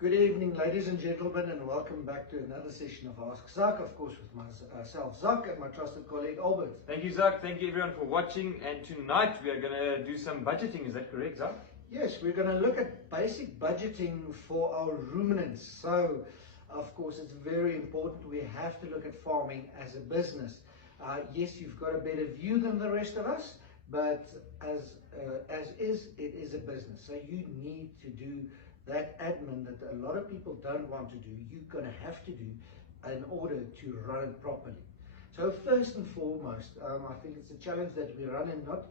Good evening, ladies and gentlemen, and welcome back to another session of Ask Zak, of course, with myself, Zak, and my trusted colleague, Albert. Thank you, Zak. Thank you, everyone, for watching. And tonight we are going to do some budgeting. Is that correct, Zak? Yes, we're going to look at basic budgeting for our ruminants. So, of course, it's very important. We have to look at farming as a business. Yes, you've got a better view than the rest of us, but it is a business. So you need to do that admin that a lot of people don't want to do. You're going to have to do in order to run it properly. So first and foremost, I think it's a challenge that we run in not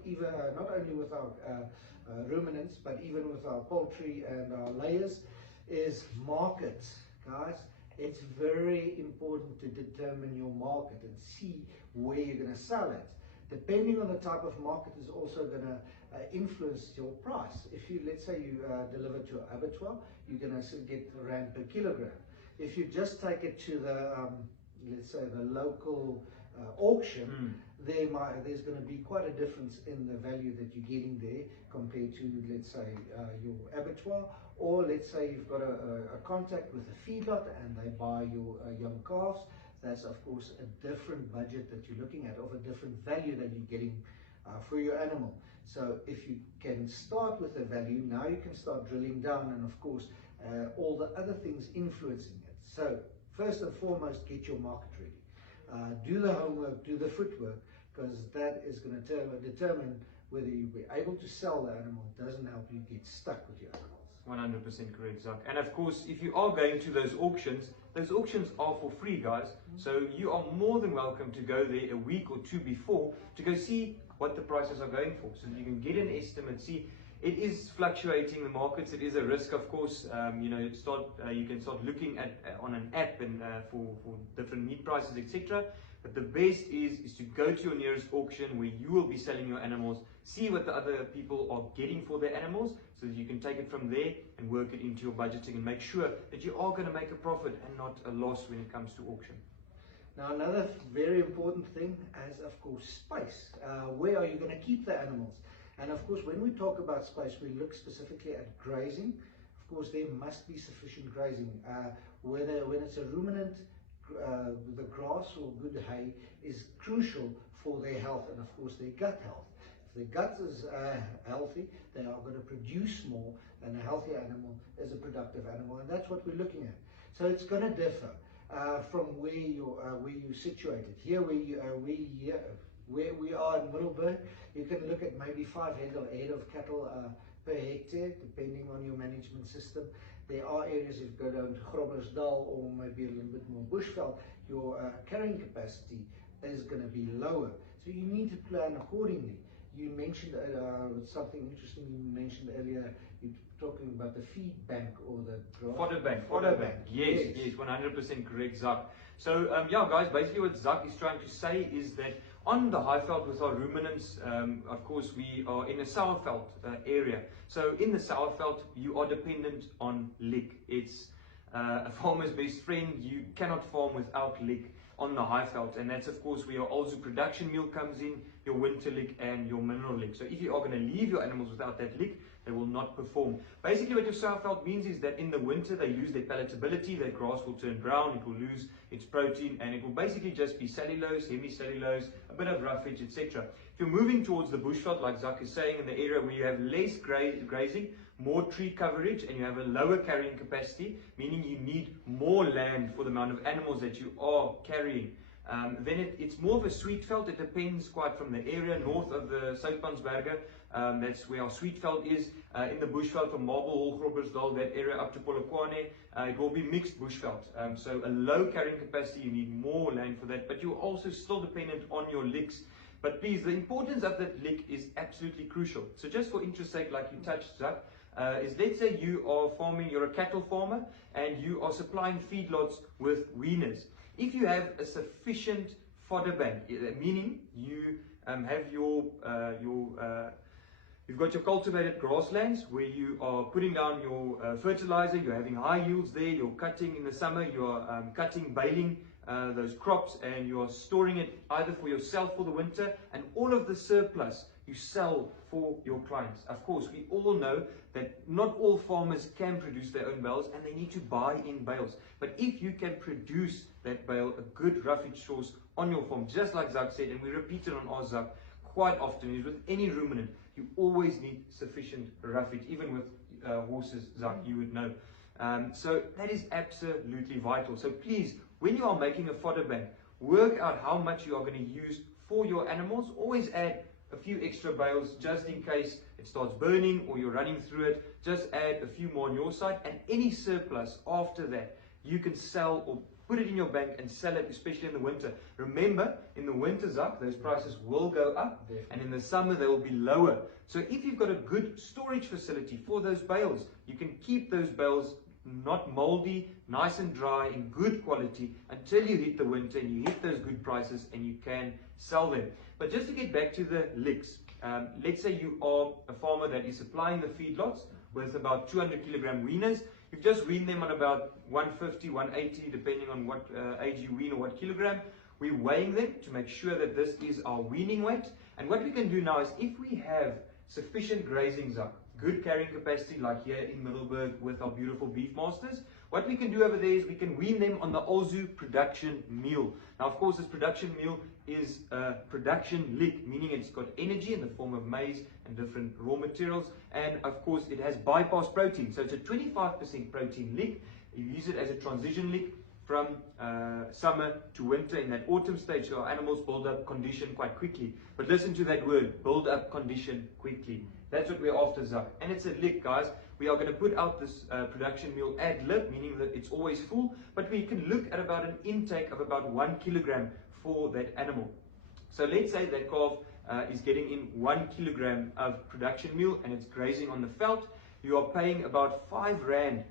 only with our ruminants, but even with our poultry and our layers, is markets, guys. It's very important to determine your market and see where you're going to sell it. Depending on the type of market is also going to influence your price. If you, let's say you deliver to an abattoir, you're going to get rand per kilogram. If you just take it to the, let's say the local auction, there's going to be quite a difference in the value that you're getting there compared to, let's say, your abattoir, or let's say you've got a contact with a feedlot and they buy your young calves. That's of course a different budget that you're looking at, of a different value that you're getting for your animal. So if you can start with the value, now you can start drilling down, and of course all the other things influencing it. So first and foremost, get your market ready. Do the homework, do the footwork, because that is going to determine whether you'll be able to sell the animal. It doesn't help you get stuck with your animals. 100% correct, Zak. And of course, if you are going to those auctions are for free, guys. So you are more than welcome to go there a week or two before to go see what the prices are going for. So you can get an estimate, see. It is fluctuating, the markets. It is a risk, of course. You can start looking at on an app and for different meat prices, etc. But the best is to go to your nearest auction where you will be selling your animals, see what the other people are getting for their animals, so that you can take it from there and work it into your budgeting and make sure that you are going to make a profit and not a loss when it comes to auction. Now, another very important thing is, of course, space. Where are you going to keep the animals? And of course, when we talk about space, we look specifically at grazing. Of course, there must be sufficient grazing. When it's a ruminant, the grass or good hay is crucial for their health and of course their gut health. If the gut is healthy, they are going to produce more, and a healthy animal is a productive animal, and that's what we're looking at. So it's going to differ from where you're situated. Here where we are in Middelburg, you can look at maybe 5 head of cattle per hectare, depending on your management system. There are areas, if you go down to Groblersdal or maybe a little bit more bushveld, your carrying capacity is going to be lower. So you need to plan accordingly. You mentioned something interesting you mentioned earlier. You're talking about the feed bank or the fodder bank. Yes, 100% correct, Zak. So yeah, guys, basically what Zak is trying to say is that on the high veld with our ruminants, of course we are in a sour veld area. So in the sour veld, you are dependent on lick. It's a farmer's best friend. You cannot farm without lick on the high veld, and that's of course where your also production meal comes in, your winter lick and your mineral lick. So if you are going to leave your animals without that lick, they will not perform. Basically what your sour veld means is that in the winter they lose their palatability, that grass will turn brown, it will lose its protein, and it will basically just be cellulose, hemicellulose, a bit of roughage, etc. If you're moving towards the bushveld, like Zak is saying, in the area where you have less grazing, more tree coverage, and you have a lower carrying capacity, meaning you need more land for the amount of animals that you are carrying, then it's more of a sweet veld. It depends quite from the area. North of the Soutpansberge, that's where our sweet veld is. In the bushveld from Marble Hall, Groblersdal, that area up to Polokwane, it will be mixed bushveld. So a low carrying capacity, you need more land for that, but you're also still dependent on your licks. But please, the importance of that lick is absolutely crucial. So just for interest sake, like you touched, Zak, is let's say you are farming, you're a cattle farmer, and you are supplying feedlots with weaners. If you have a sufficient fodder bank, meaning you have you've got your cultivated grasslands where you are putting down your fertilizer, you're having high yields there, you're cutting in the summer, you're baling those crops, and you're storing it either for yourself for the winter, and all of the surplus you sell for your clients. Of course, we all know that not all farmers can produce their own bales and they need to buy in bales. But if you can produce that bale, a good roughage source on your farm, just like Zak said, and we repeat it on our Zak quite often, is with any ruminant, you always need sufficient roughage, even with horses, Zak, you would know. So that is absolutely vital. So please, when you are making a fodder bank, work out how much you are going to use for your animals. Always add a few extra bales just in case it starts burning or you're running through it. Just add a few more on your side, and any surplus after that you can sell or put it in your bank and sell it, especially in the winter. Remember, in the winter, Zak, those prices will go up, and in the summer they will be lower. So if you've got a good storage facility for those bales, you can keep those bales not moldy, nice and dry, in good quality until you hit the winter and you hit those good prices and you can sell them. But just to get back to the licks, let's say you are a farmer that is supplying the feedlots with about 200 kilogram weaners. You've just weaned them on about 150, 180, depending on what age you wean or what kilogram. We're weighing them to make sure that this is our weaning weight. And what we can do now is, if we have sufficient grazing, Zak, good carrying capacity like here in Middelburg with our beautiful beef masters, what we can do over there is we can wean them on the Ozu production meal. Now, of course, this production meal is a production lick, meaning it's got energy in the form of maize and different raw materials, and of course it has bypass protein, so it's a 25% protein lick. You use it as a transition lick from summer to winter in that autumn stage, so our animals build up condition quite quickly. But listen to that word, build up condition quickly. That's what we're after, Zak. And it's a lick, guys. We are going to put out this production meal ad lib, meaning that it's always full, but we can look at about an intake of about 1 kilogram for that animal. So let's say that calf is getting in 1 kilogram of production meal and it's grazing on the veld. You are paying about 5 rand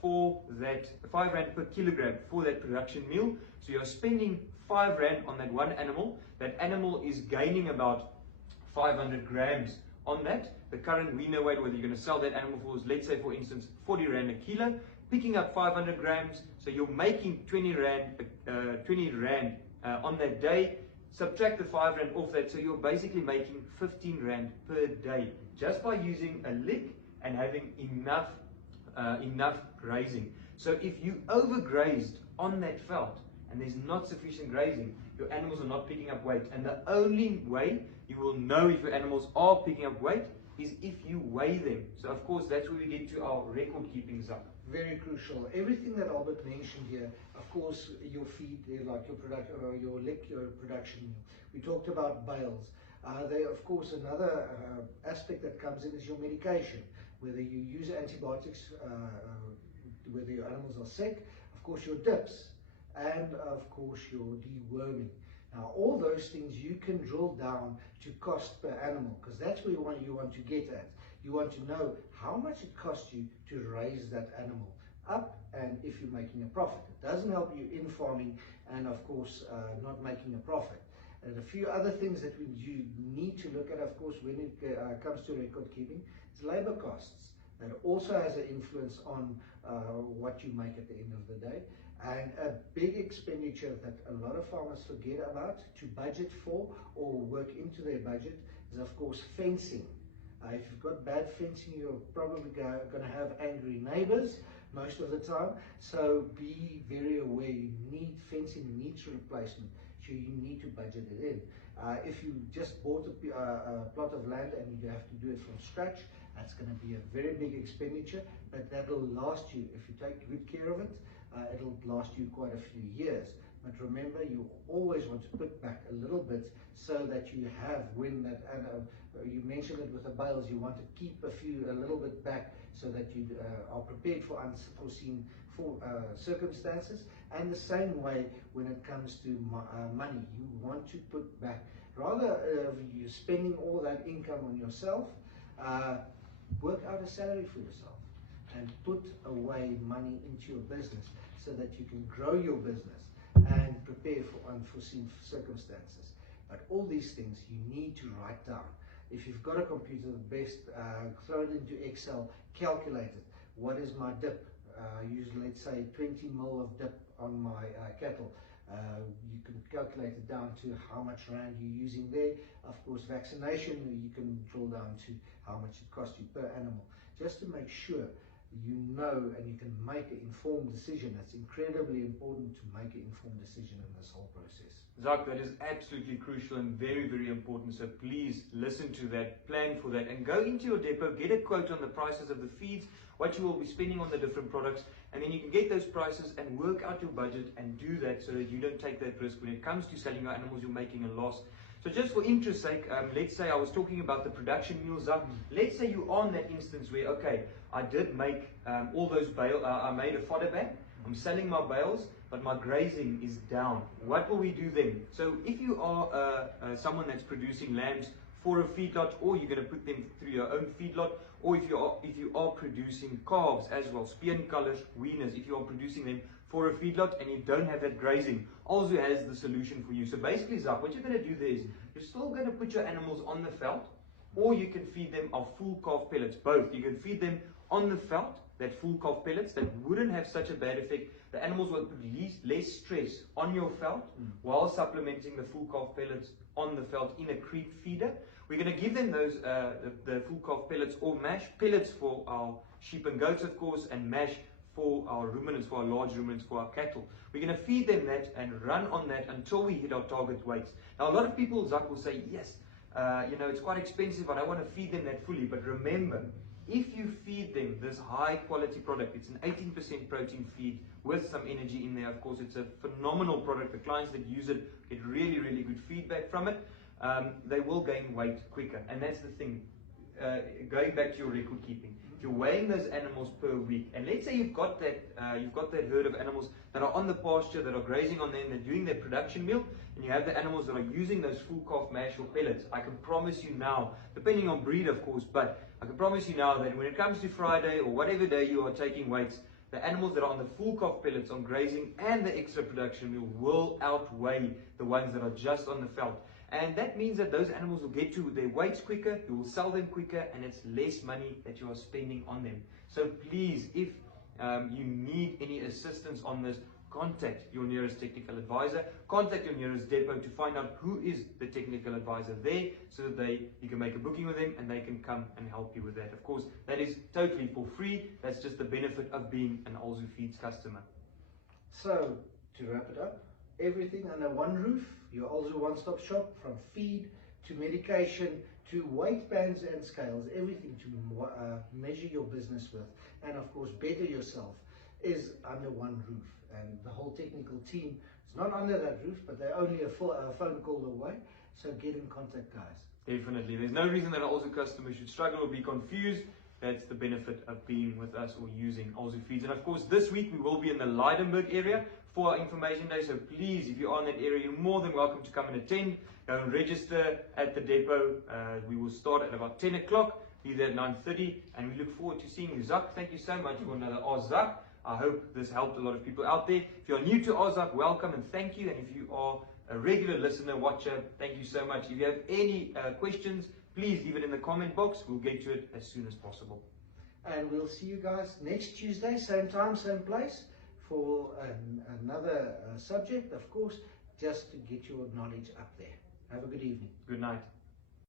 for that, 5 rand per kilogram for that production meal. So you're spending 5 rand on that one animal. That animal is gaining about 500 grams on that. The current weaner weight, whether you're going to sell that animal for, is, let's say for instance, 40 rand a kilo, picking up 500 grams. So you're making 20 rand on that day. Subtract the 5 rand off that, so you're basically making 15 rand per day just by using a lick and having enough grazing. So if you overgrazed on that veld and there's not sufficient grazing, your animals are not picking up weight. And the only way you will know if your animals are picking up weight is if you weigh them. So of course that's where we get to our record keeping, Zak. Very crucial. Everything that Albert mentioned here, of course, your feed, like your product, your lick, your production. We talked about bales. Of course, another aspect that comes in is your medication. Whether you use antibiotics, whether your animals are sick, of course your dips, and of course your deworming. Now, all those things you can drill down to cost per animal, because that's where you want to get at. You want to know how much it costs you to raise that animal up, and if you're making a profit. It doesn't help you in farming and of course not making a profit. And a few other things that you need to look at, of course, when it comes to record keeping, is labor costs. That also has an influence on what you make at the end of the day. And a big expenditure that a lot of farmers forget about to budget for or work into their budget is, of course, fencing. If you've got bad fencing, you're probably going to have angry neighbors most of the time. So be very aware. You need fencing, needs replacement. So you need to budget it in. If you just bought a plot of land and you have to do it from scratch, that's going to be a very big expenditure, but that will last you, if you take good care of it, it'll last you quite a few years. But remember, you always want to put back a little bit so that you have, when that, you mentioned it with the bales, you want to keep a little bit back so that you are prepared for unforeseen circumstances. And the same way when it comes to money, you want to put back, rather you spending all that income on yourself, work out a salary for yourself and put away money into your business so that you can grow your business and prepare for unforeseen circumstances. But all these things you need to write down. If you've got a computer, the best, throw it into Excel, calculate it. What is my dip? Use, let's say, 20 mil of dip on my cattle. You can calculate it down to how much rand you're using there. Of course, vaccination, you can drill down to how much it costs you per animal, just to make sure you know and you can make an informed decision. It's incredibly important to make an informed decision in this whole process. Zak, that is absolutely crucial and very, very important. So please listen to that, plan for that, and go into your depot, get a quote on the prices of the feeds, what you will be spending on the different products, and then you can get those prices and work out your budget and do that so that you don't take that risk when it comes to selling your animals. You're making a loss. So just for interest sake, let's say I was talking about the production meals, Zak. Let's say you're on that instance where, okay, I did make all those bales, I made a fodder bank, I'm selling my bales, but my grazing is down. What will we do then? So if you are someone that's producing lambs for a feedlot, or you're going to put them through your own feedlot, or if you are producing calves as well, speenkalvers, weaners, if you are producing them for a feedlot and you don't have that grazing, also has the solution for you. So basically, Zak, what you're going to do there is you're still going to put your animals on the veld, or you can feed them off full calf pellets. Both. You can feed them on the veld, that full calf pellets, that wouldn't have such a bad effect. The animals will put less stress on your veld while supplementing the full calf pellets on the veld in a creep feeder. We're going to give them those the full calf pellets or mash pellets for our sheep and goats, of course, and mash for our ruminants, for our large ruminants, for our cattle. We're going to feed them that and run on that until we hit our target weights. Now, a lot of people, Zak, will say, yes, it's quite expensive, I don't want to feed them that fully. But remember, if you feed them this high quality product, it's an 18% protein feed with some energy in there. Of course, it's a phenomenal product. The clients that use it get really, really good feedback from it. They will gain weight quicker. And that's the thing. Going back to your record keeping, if you're weighing those animals per week, and let's say you've got that herd of animals that are on the pasture, that are grazing on them, they're doing their production meal, and you have the animals that are using those full calf mash or pellets, I can promise you now, depending on breed of course, but I can promise you now that when it comes to Friday or whatever day you are taking weights, the animals that are on the full calf pellets on grazing and the extra production meal will outweigh the ones that are just on the veld. And that means that those animals will get to their weights quicker, you will sell them quicker, and it's less money that you are spending on them. So please, if you need any assistance on this, contact your nearest technical advisor, contact your nearest depot to find out who is the technical advisor there, so that you can make a booking with them and they can come and help you with that. Of course, that is totally for free. That's just the benefit of being an Alzu Feeds customer. So, to wrap it up, everything under one roof, your Alzu one-stop shop, from feed to medication to weight bands and scales, everything to measure your business with, and of course better yourself, is under one roof. And the whole technical team is not under that roof, but they're only a phone call away. So get in contact, guys. Definitely. There's no reason that an Alzu customer should struggle or be confused. That's the benefit of being with us or using Alzu Feeds. And of course, this week we will be in the Leidenburg area for our information day. So please, if you're on that area, you're more than welcome to come and attend. Go and register at the depot. We will start at about 10 o'clock, be there at 9:30, and we look forward to seeing you. Zak, thank you so much for another Zak. I hope this helped a lot of people out there. If you're new to Zak, welcome and thank you. And if you are a regular listener, watcher, thank you so much. If you have any questions, please leave it in the comment box. We'll get to it as soon as possible. And we'll see you guys next Tuesday, same time, same place, for another subject, of course, just to get your knowledge up there. Have a good evening. Good night.